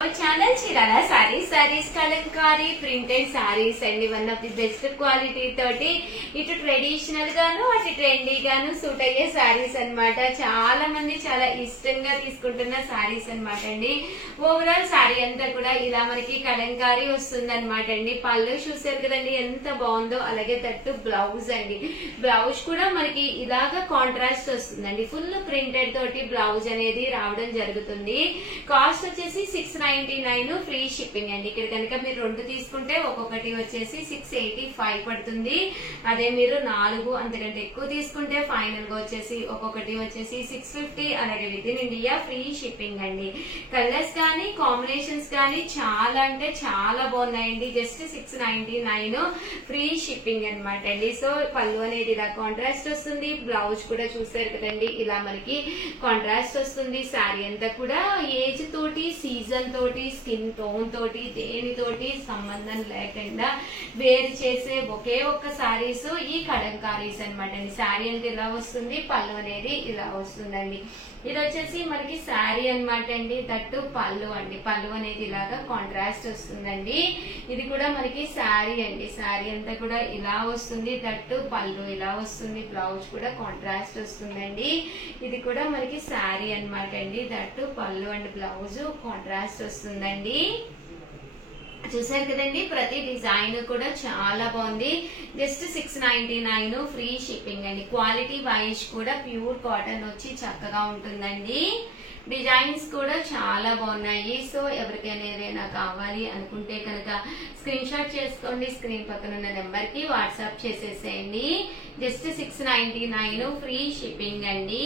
channel Chirala sarees Kalamkari printed sarees అండి. One of the best quality తోటి ఇటు traditional గాను అటు ట్రెండీ గాను సూట్ అయ్యే sarees అన్నమాట. చాలా మంది చాలా ఇష్టంగా తీసుకుంటున్న sarees అన్నమాట అండి. ఓవరాల్ సారీ అంతా కూడా ఇలా మనకి కలంకారీ వస్తుంది అనమాట అండి. పళ్ళు చూసారు కదండి ఎంత బాగుందో. అలాగే తట్టు బ్లౌజ్ అండి. బ్లౌజ్ కూడా మనకి ఇలాగా కాంట్రాస్ట్ వస్తుందండి. ఫుల్ ప్రింటెడ్ తోటి బ్లౌజ్ అనేది రావడం జరుగుతుంది. కాస్ట్ వచ్చేసి 699 ఫ్రీ షిప్పింగ్ అండి. ఇక్కడ కనుక మీరు 2 తీసుకుంటే ఒక్కొక్కటి వచ్చేసి 685 పడుతుంది. అదే మీరు 4 అంతకంటే ఎక్కువ తీసుకుంటే ఫైనల్ గా వచ్చేసి ఒక్కొక్కటి వచ్చేసి 650. అలాగే with in India free shipping అండి. కలర్స్ కానీ కాంబినేషన్స్ కానీ చాలా అంటే చాలా బాగున్నాయండి. జస్ట్ 699 ఫ్రీ షిప్పింగ్ అనమాట అండి. సో పళ్ళు అనేది ఇలా కాంట్రాస్ట్ వస్తుంది. బ్లౌజ్ కూడా చూసారు కదండి ఇలా మనకి కాంట్రాస్ట్ వస్తుంది. శారీ అంతా కూడా ఏజ్ తోటి సీజన్ తోటి స్కిన్ టోన్ తోటి దేనితోటి సంబంధం లేకుండా వేరు చేసే ఒకే ఒక్క సారీస్ ఈ కలంకారీస్ అనమాట అండి. శారీ అంటే ఇలా వస్తుంది. పళ్ళు అనేది ఇలా వస్తుందండి. ఇది వచ్చేసి మనకి శారీ అనమాట అండి. దట్టు పళ్ళు అండి. పళ్ళు అనేది ఇలాగా కాంట్రాస్ట్ వస్తుందండి. ఇది కూడా మనకి శారీ అండి. శారీ అంతా కూడా ఇలా వస్తుంది. దట్టు పళ్ళు ఇలా వస్తుంది. బ్లౌజ్ కూడా కాంట్రాస్ట్ వస్తుందండి. ఇది కూడా మనకి శారీ అనమాట అండి. దట్టు పళ్ళు అండ్ బ్లౌజ్ కాంట్రాస్ట్ వస్తుందండి. చూసారు కదండి ప్రతి డిజైన్ కూడా చాలా బాగుంది. జస్ట్ 699 ఫ్రీ షిప్పింగ్ అండి. క్వాలిటీ వైజ్ కూడా ప్యూర్ కాటన్ వచ్చి చక్కగా ఉంటుందండి. డిజైన్స్ కూడా చాలా బాగున్నాయి. సో ఎవరికైనా ఏదైనా కావాలి అనుకుంటే కనుక స్క్రీన్ షాట్ చేసుకోండి. స్క్రీన్ పక్కన ఉన్న నెంబర్ కి వాట్సాప్ చేసేసేయండి. జస్ట్ 699 ఫ్రీ షిప్పింగ్ అండి.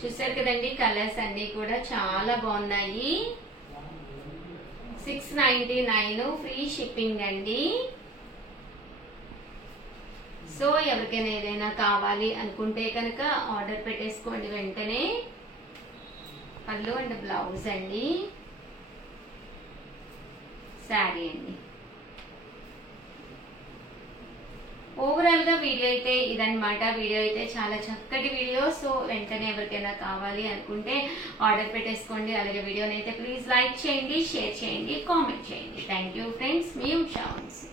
చూసారు కదండి కలర్స్ అన్ని కూడా చాలా బాగున్నాయి. 699 ఫ్రీ షిప్పింగ్ అండి. సో ఎవరికైనా ఏదైనా కావాలి అనుకుంటే కనుక ఆర్డర్ పెట్టేసుకోండి వెంటనే. పళ్ళు అండ్ బ్లౌజ్ అండి. శారీ అండి. ఓవరాల్ గా వీడియో అయితే ఇదన్నమాట. వీడియో అయితే చాలా చక్కటి వీడియో. సో వెంటనే ఎవరికైనా కావాలి అనుకుంటే ఆర్డర్ పెట్టేసుకోండి. అలాగే వీడియోని అయితే ప్లీజ్ లైక్ చేయండి, షేర్ చేయండి, కామెంట్ చేయండి. Thank you friends. మీ ఉషా వంశీ.